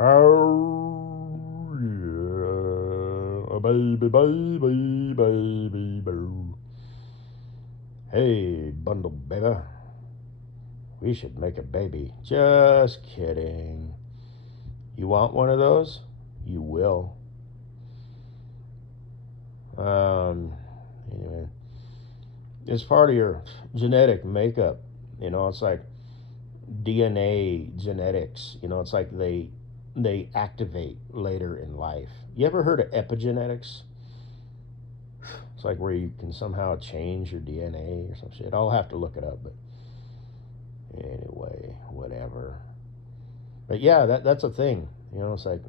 Oh, yeah. A baby, baby, baby, boo. Hey, bundle baby. We should make a baby. Just kidding. You want one of those? You will. Um, anyway, it's part of your genetic makeup. It's like DNA genetics. It's like they activate later in life. You ever heard of epigenetics? It's like where you can somehow change your DNA or some shit. I'll have to look it up, but anyway, whatever. But yeah, that's a thing. It's like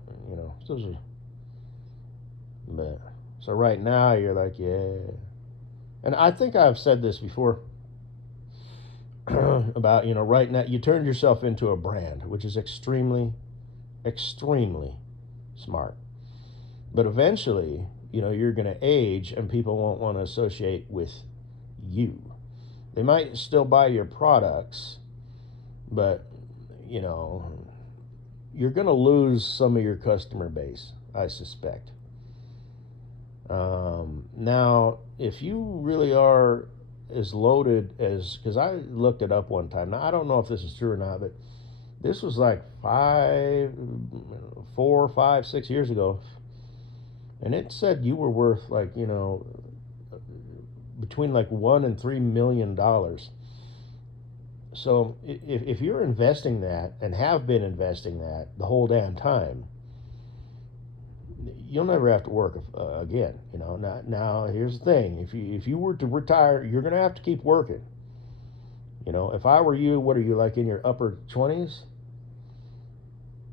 but so right now you're like, yeah. And I think I've said this before about, right now you turned yourself into a brand, which is extremely, extremely smart. But eventually, you're going to age and people won't want to associate with you. They might still buy your products, but, you know, you're going to lose some of your customer base, I suspect. Now, if you really are as loaded as, because I looked it up one time. Now, I don't know if this is true or not, but this was like 4, 5, 6 years ago. And it said you were worth like, between like $1 and $3 million. So if you're investing that and have been investing that the whole damn time, you'll never have to work again. Now here's the thing: if you were to retire, you're going to have to keep working. If I were you, what are you, like in your upper 20s?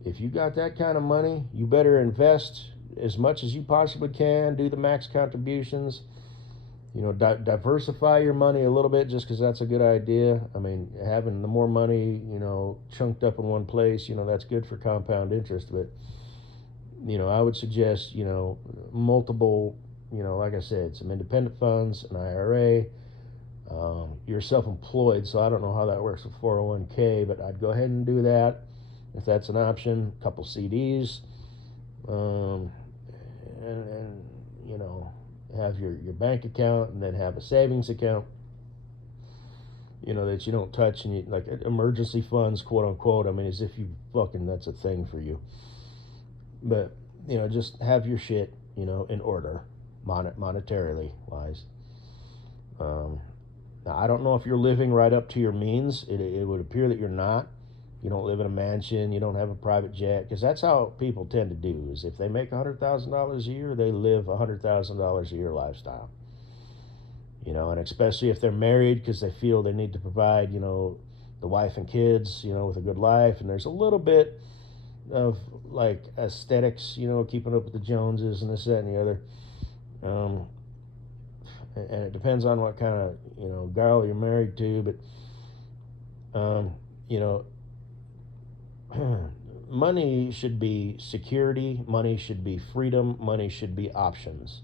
If you got that kind of money, you better invest as much as you possibly can. Do the max contributions. Diversify your money a little bit, just because that's a good idea. I mean, having the more money, chunked up in one place, that's good for compound interest. But I would suggest, multiple, like I said, some independent funds, an IRA. You're self-employed, so I don't know how that works with 401k, but I'd go ahead and do that if that's an option. A couple CDs, and have your bank account, and then have a savings account, that you don't touch, and you like emergency funds, quote unquote. I mean, as if you fucking, that's a thing for you. But just have your shit, in order, monetarily wise. Now, I don't know if you're living right up to your means. It would appear that you're not. You don't live in a mansion. You don't have a private jet, because that's how people tend to do. Is if they make $100,000 a year, they live $100,000 a year lifestyle. And especially if they're married, because they feel they need to provide, the wife and kids, with a good life. And there's a little bit of like aesthetics, keeping up with the Joneses and this, that, and the other. And it depends on what kind of girl you're married to, but money should be security, money should be freedom, money should be options,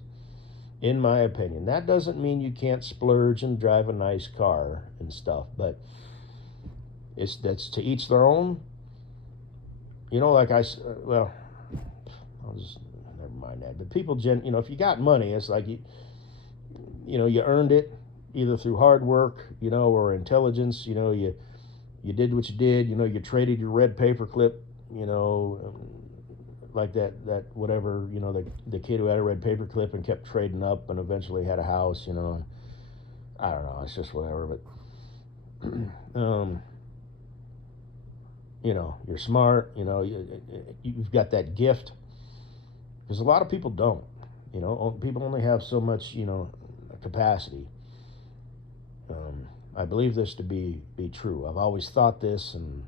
in my opinion. That doesn't mean you can't splurge and drive a nice car and stuff, but that's to each their own. Like well, I'll just never mind that. But people, if you got money, it's like you earned it either through hard work, or intelligence. You did what you did. You traded your red paperclip. Like that whatever. The kid who had a red paperclip and kept trading up and eventually had a house. And I don't know. It's just whatever. But you're smart. You've got that gift. Because a lot of people don't. People only have so much. Capacity. I believe this to be true. I've always thought this, and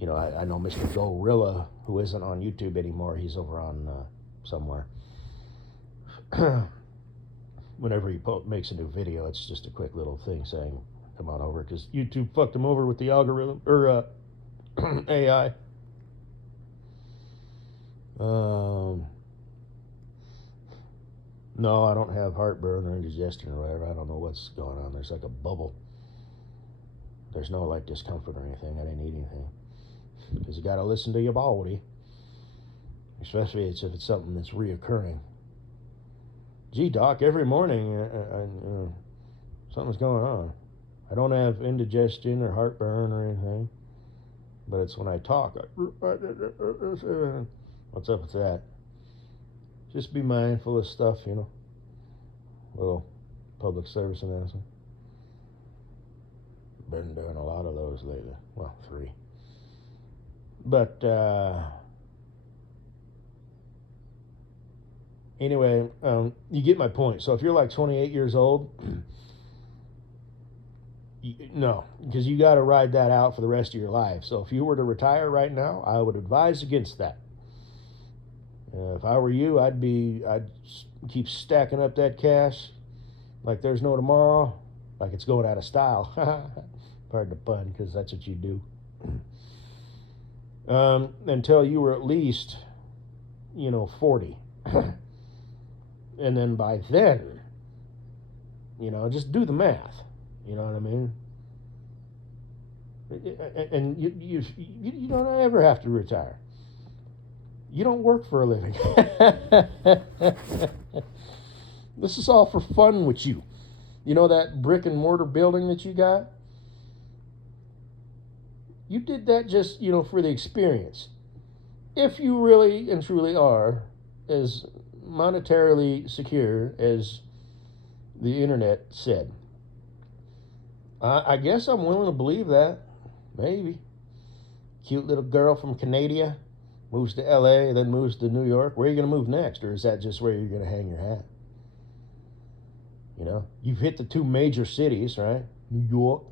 I know Mr. Gorilla, who isn't on YouTube anymore. He's over on somewhere. Whenever he makes a new video, it's just a quick little thing saying, "Come on over," because YouTube fucked him over with the algorithm or AI. No, I don't have heartburn or indigestion or whatever. I don't know what's going on. There's like a bubble. There's no like discomfort or anything. I didn't eat anything. Because you got to listen to your body. especially if it's something that's reoccurring. Gee, doc, every morning something's going on. I don't have indigestion or heartburn or anything, but it's when I talk. What's up with that? Just be mindful of stuff, Little public service announcement. Been doing a lot of those lately. Well, 3. But anyway, you get my point. So if you're like 28 years old, no, because you got to ride that out for the rest of your life. So if you were to retire right now, I would advise against that. If I were you, I'd keep stacking up that cash like there's no tomorrow, like it's going out of style. Pardon the pun, because that's what you do. Until you were at least, 40. And then by then, just do the math. You know what I mean? And you don't ever have to retire. You don't work for a living. This is all for fun with you. You know that brick and mortar building that you got? You did that just, for the experience. If you really and truly are as monetarily secure as the internet said. I guess I'm willing to believe that. Maybe. Cute little girl from Canada moves to LA, then moves to New York. Where are you going to move next? Or is that just where you're going to hang your hat? You've hit the 2 major cities, right? New York,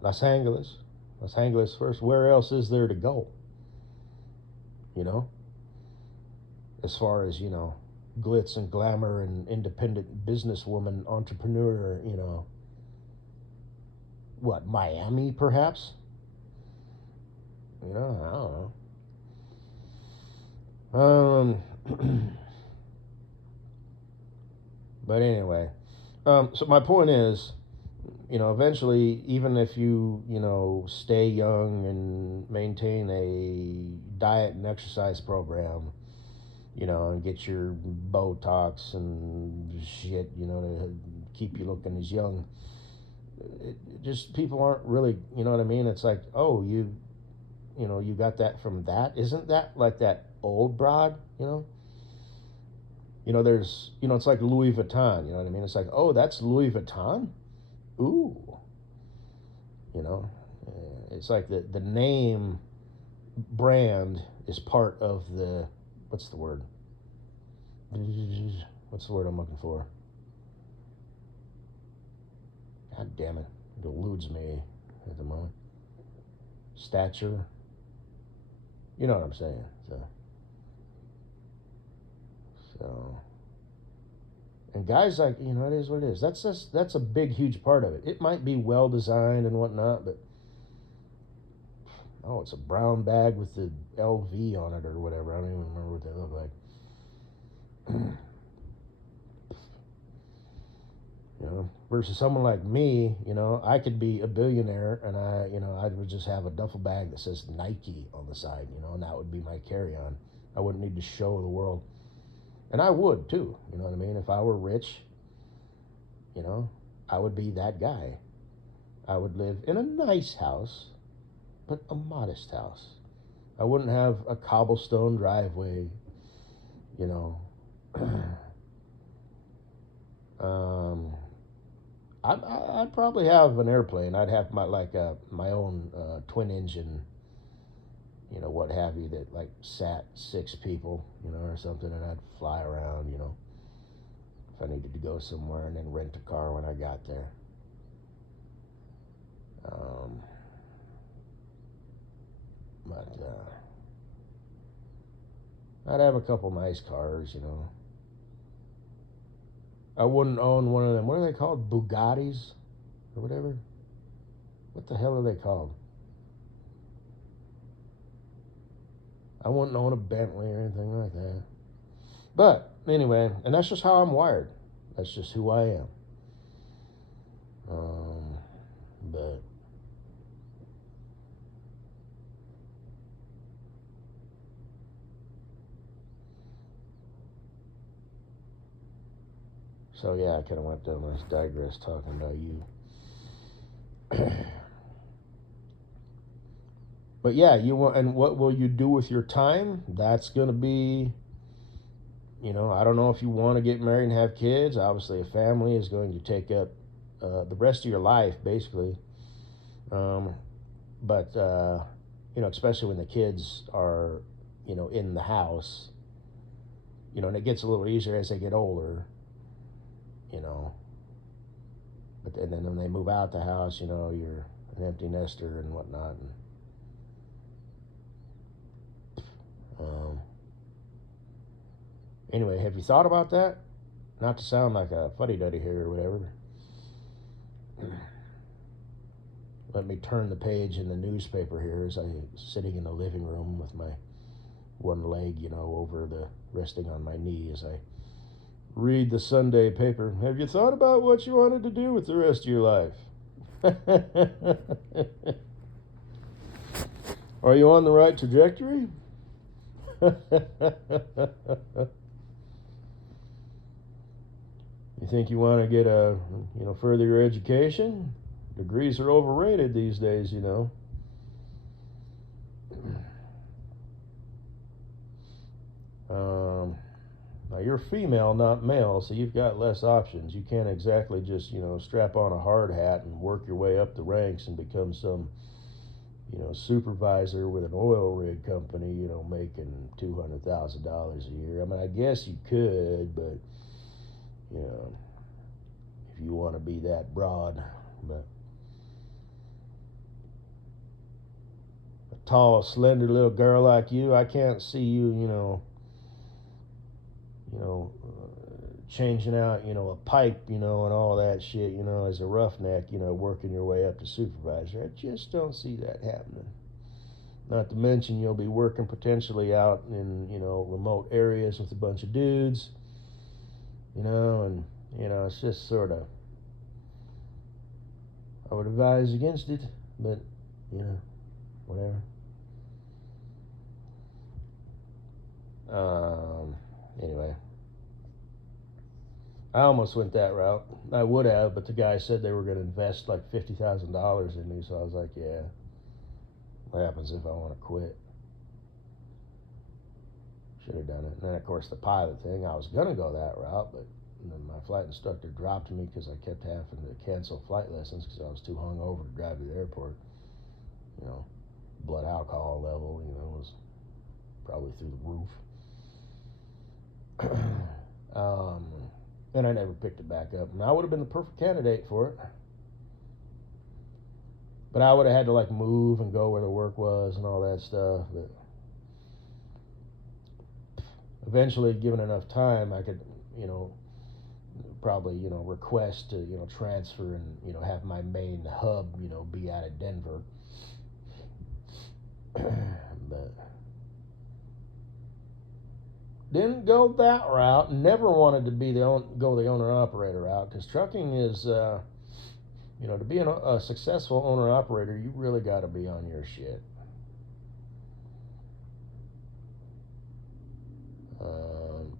Los Angeles. Los Angeles first. Where else is there to go? As far as, glitz and glamour and independent businesswoman, entrepreneur, what, Miami perhaps? I don't know. But anyway, so my point is, eventually, even if you, stay young and maintain a diet and exercise program, and get your Botox and shit, to keep you looking as young, just people aren't really, you know what I mean? It's like, oh, you got that from that? Isn't that like that old broad, there's, it's like Louis Vuitton, you know what I mean? It's like, oh, that's Louis Vuitton? Ooh. It's like the name brand is part of the, what's the word? What's the word I'm looking for? God damn it. It eludes me at the moment. Stature. You know what I'm saying. So, and guys, like, it is what it is. That's a big, huge part of it. It might be well designed and whatnot, but it's a brown bag with the LV on it or whatever. I don't even remember what they look like. Versus someone like me, I could be a billionaire and I would just have a duffel bag that says Nike on the side, and that would be my carry-on. I wouldn't need to show the world. And I would too, you know what I mean? If I were rich, I would be that guy. I would live in a nice house, but a modest house. I wouldn't have a cobblestone driveway, I'd probably have an airplane. I'd have my own twin engine, what have you, that like sat 6 people, or something, and I'd fly around, if I needed to go somewhere, and then rent a car when I got there. But I'd have a couple nice cars, I wouldn't own one of them. What are they called? Bugattis? Or whatever? What the hell are they called? I wouldn't own a Bentley or anything like that. But anyway, and that's just how I'm wired. That's just who I am. But So yeah, I kind of went down this digress talking about you. But yeah, you want, and what will you do with your time? That's going to be, I don't know if you want to get married and have kids. Obviously, a family is going to take up the rest of your life, basically. But especially when the kids are, in the house, and it gets a little easier as they get older, you know. But and then when they move out the house, you're an empty nester and whatnot. And, anyway, have you thought about that? Not to sound like a fuddy-duddy here or whatever. Let me turn the page in the newspaper here as I'm sitting in the living room with my one leg, over the resting on my knee as I read the Sunday paper. Have you thought about what you wanted to do with the rest of your life? Are you on the right trajectory? You think you want to get further your education? Degrees are overrated these days, Now you're female, not male, so you've got less options. You can't exactly just, strap on a hard hat and work your way up the ranks and become some, supervisor with an oil rig company, making $200,000 a year. I mean, I guess you could, but, if you want to be that broad, but a tall, slender little girl like you, I can't see you, changing out, a pipe, and all that shit, as a roughneck, working your way up to supervisor. I just don't see that happening. Not to mention you'll be working potentially out in, remote areas with a bunch of dudes, and, it's just sort of, I would advise against it, but, whatever. Anyway, I almost went that route. I would have, but the guy said they were going to invest like $50,000 in me, so I was like, yeah, what happens if I want to quit? Should have done it. And then, of course, the pilot thing, I was going to go that route, but then my flight instructor dropped me because I kept having to cancel flight lessons because I was too hungover to drive to the airport. Blood alcohol level, was probably through the roof. And I never picked it back up. And I would have been the perfect candidate for it. But I would have had to move and go where the work was and all that stuff. But eventually, given enough time, I could, probably, request to, transfer and, have my main hub, be out of Denver. But didn't go that route. Never wanted to be go the owner-operator route, because trucking is, to be a successful owner-operator, you really got to be on your shit.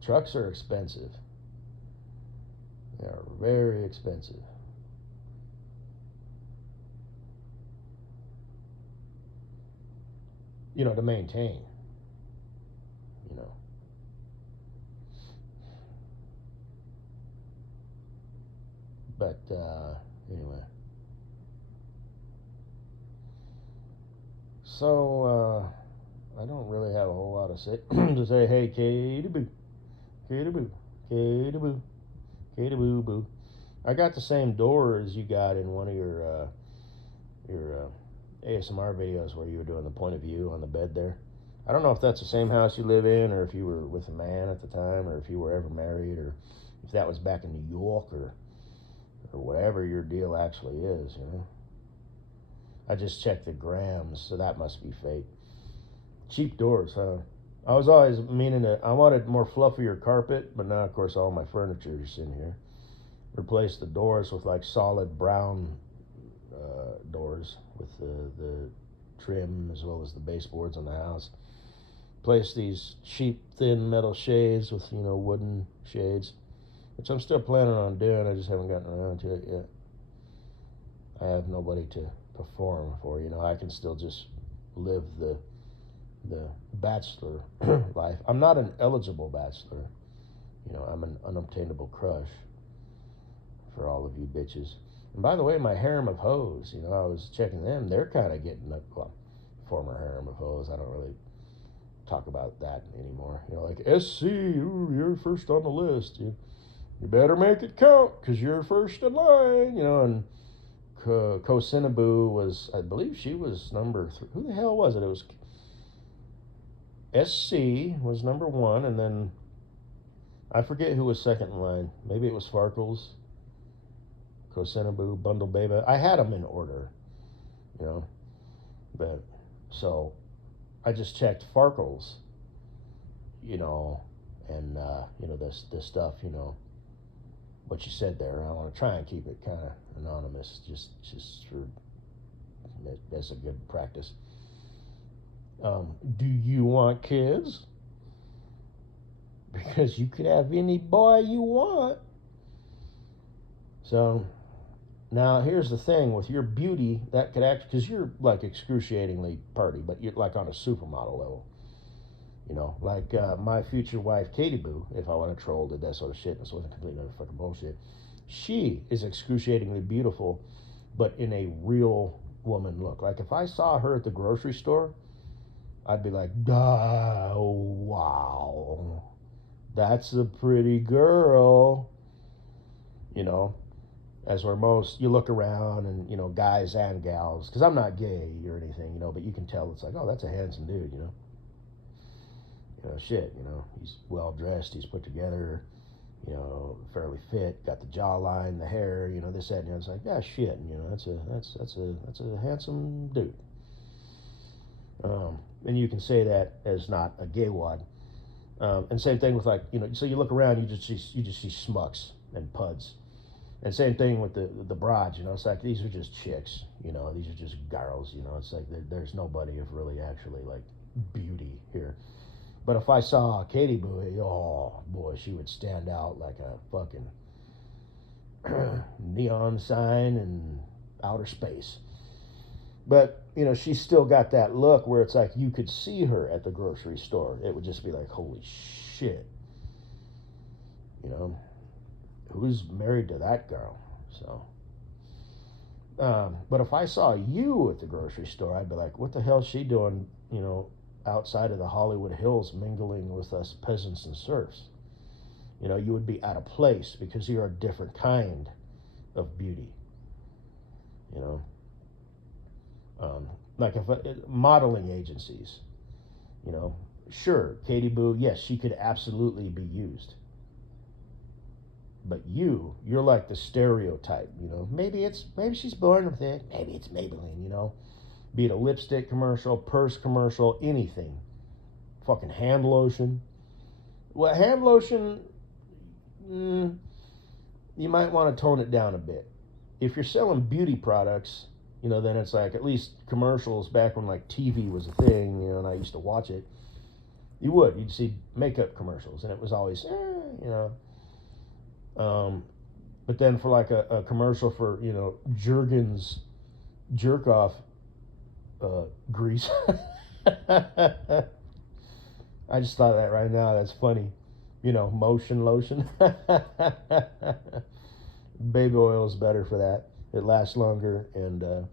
Trucks are expensive. They are very expensive. To maintain. But anyway. So I don't really have a whole lot to say. To say, hey, Katie Boo, Katie Boo, Katie Boo, Katie Boo Boo. I got the same door as you got in one of your ASMR videos where you were doing the point of view on the bed there. I don't know if that's the same house you live in, or if you were with a man at the time, or if you were ever married, or if that was back in New York, or whatever your deal actually is, I just checked the grams, so that must be fake. Cheap doors, huh? I was always I wanted more fluffier carpet, but now, of course, all my furniture is in here. Replace the doors with solid brown doors with the trim as well as the baseboards on the house. Place these cheap, thin metal shades with, wooden shades. which I'm still planning on doing. I just haven't gotten around to it yet. I have nobody to perform for. I can still just live the bachelor life. I'm not an eligible bachelor. I'm an unobtainable crush for all of you bitches. And by the way, my harem of hoes, I was checking them. They're kind of getting up. Well, former harem of hoes. I don't really talk about that anymore. Like SC, you're first on the list. You better make it count because you're first in line. And Kosinabu was, I believe she was number 3. Who the hell was it? It was SC was number 1, and then I forget who was second in line. Maybe it was Farkles, Kosinabu, Bundle Baby. I had them in order, but so I just checked Farkles, and this stuff, what you said there. I want to try and keep it kind of anonymous, just for as a good practice. Do you want kids? Because you could have any boy you want. So now here's the thing with your beauty, that could actually, because you're like excruciatingly pretty, but you're like on a supermodel level. Like my future wife, Katie Boo, if I want to troll, did that sort of shit, this wasn't completely fucking bullshit. She is excruciatingly beautiful, but in a real woman look. Like if I saw her at the grocery store, I'd be like, oh, wow, that's a pretty girl. As where most, you look around and, guys and gals, because I'm not gay or anything, but you can tell it's like, oh, that's a handsome dude, shit, he's well dressed, he's put together, fairly fit, got the jawline, the hair, this, that, and it's like, yeah, shit, that's a handsome dude. And you can say that as not a gay wad. And same thing with like, so you look around, you just see schmucks and puds. And same thing with the broads, it's like these are just chicks, these are just girls, it's like there's nobody of really actually like beauty here. But if I saw Katie Boo, oh boy, she would stand out like a fucking neon sign in outer space. But, she's still got that look where it's like you could see her at the grocery store. It would just be like, holy shit. Who's married to that girl? So, but if I saw you at the grocery store, I'd be like, what the hell's she doing, outside of the Hollywood Hills mingling with us peasants and serfs? You would be out of place because you're a different kind of beauty. Like if modeling agencies, sure, Katie Boo, yes, she could absolutely be used. But you're like the stereotype, Maybe she's born with it. Maybe it's Maybelline, Be it a lipstick commercial, purse commercial, anything. Fucking hand lotion. Well, hand lotion, you might want to tone it down a bit. If you're selling beauty products, then it's like at least commercials back when like TV was a thing, and I used to watch it. You'd see makeup commercials, and it was always, but then for like a commercial for, Jergens jerk-off grease. I just thought of that right now. That's funny. Motion lotion. Baby oil is better for that. It lasts longer, and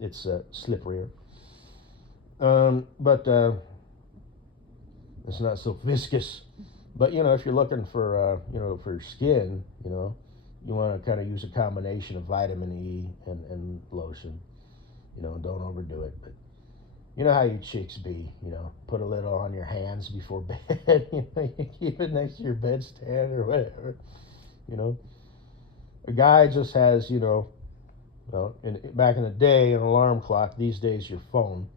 it's slipperier. But it's not so viscous. But, if you're looking for, for skin, you want to kind of use a combination of vitamin E and lotion. Don't overdo it. But you know how you chicks be, put a little on your hands before bed. You keep it next to your bedstand or whatever. A guy just has, back in the day, an alarm clock. These days, your phone.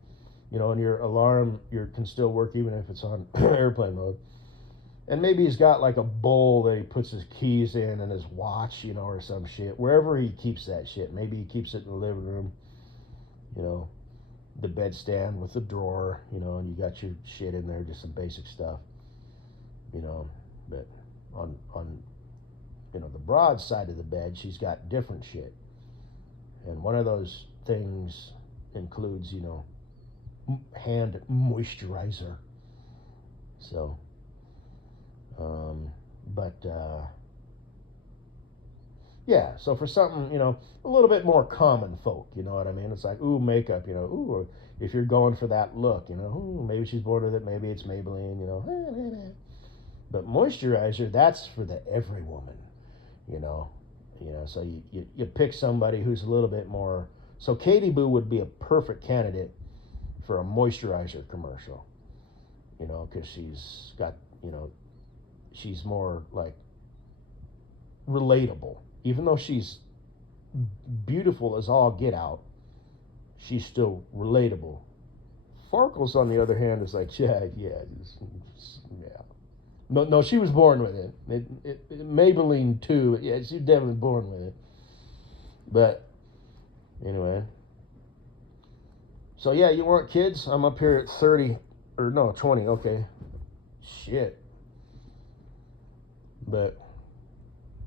And your alarm can still work even if it's on airplane mode. And maybe he's got like a bowl that he puts his keys in and his watch, or some shit. Wherever he keeps that shit. Maybe he keeps it in the living room, the bedstand with the drawer, and you got your shit in there, just some basic stuff, but on the broad side of the bed, she's got different shit. And one of those things includes, hand moisturizer. So, yeah, so for something, a little bit more common folk, you know what I mean? It's like, ooh, makeup, ooh, if you're going for that look, ooh, maybe she's bored with it, maybe it's Maybelline, But moisturizer, that's for the every woman, so you pick somebody who's a little bit more. So Katie Boo would be a perfect candidate for a moisturizer commercial, because she's got, she's more like relatable. Even though she's beautiful as all get out, she's still relatable. Farkles, on the other hand, is like, yeah. No, she was born with it. Maybelline too. Yeah, she's definitely born with it. But anyway, so yeah, you want kids? I'm up here at 30, or no, 20. Okay, shit. But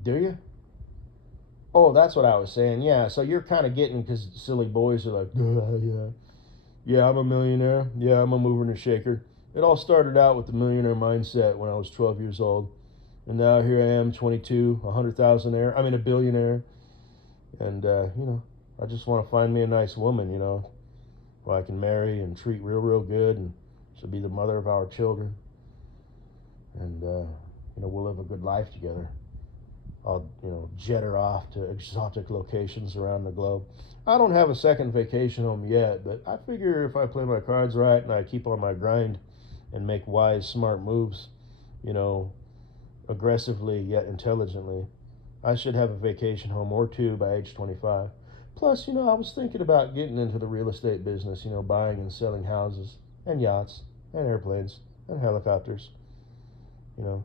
do you? Oh, that's what I was saying. Yeah, so you're kind of getting, because silly boys are like, yeah, I'm a millionaire. Yeah, I'm a mover and a shaker. It all started out with the millionaire mindset when I was 12 years old. And now here I am, 22, 100,000-aire. I mean, a billionaire. And, I just want to find me a nice woman, who I can marry and treat real good. And she'll be the mother of our children. And, we'll live a good life together. I'll, jet her off to exotic locations around the globe. I don't have a second vacation home yet, but I figure if I play my cards right and I keep on my grind and make wise, smart moves, aggressively yet intelligently, I should have a vacation home or two by age 25. Plus, I was thinking about getting into the real estate business, buying and selling houses and yachts and airplanes and helicopters, And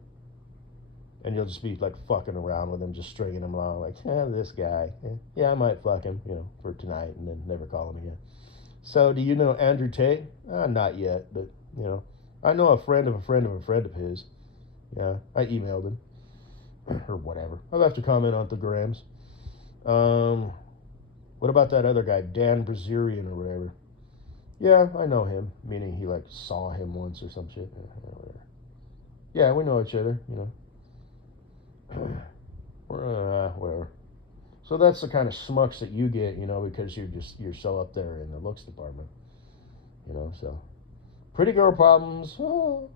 you'll just be like fucking around with him, just stringing him along, like, this guy. Yeah, I might fuck him, for tonight and then never call him again. So, do you know Andrew Tate? Not yet, but, I know a friend of a friend of a friend of his. Yeah, I emailed him. Or whatever. I left a comment on the grams. What about that other guy, Dan Brazilian or whatever? Yeah, I know him, meaning he, like, saw him once or some shit. Whatever. Yeah, we know each other, whatever. So that's the kind of smucks that you get, because you're so up there in the looks department, so pretty girl problems. Oh.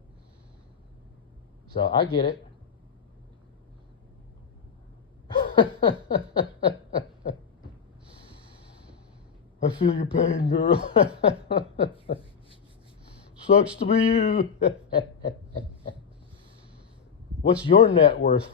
So I get it. I feel your pain, girl. Sucks to be you. What's your net worth?